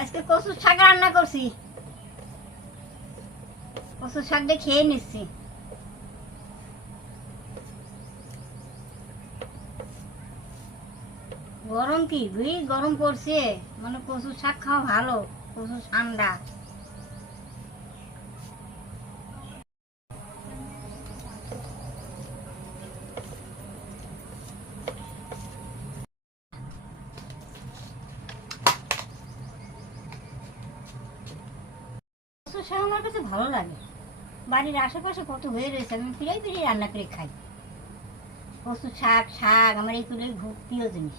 আজকে কচুর শাক রান্না করছি, কচুর শাক দিয়ে খেয়ে নিচ্ছি। গরম কি বুঝি, গরম পড়ছে, মানে কচুর শাক খাওয়া ভালো, কচু ঠান্ডা। কচুর শাক আমার কাছে ভালো লাগে, বাড়ির আশেপাশে কত হয়ে রয়েছে, আমি ফিরাই ফিরিয়ে রান্না করে খাই। কচু শাক শাক আমার এগুলো খুব প্রিয় জিনিস।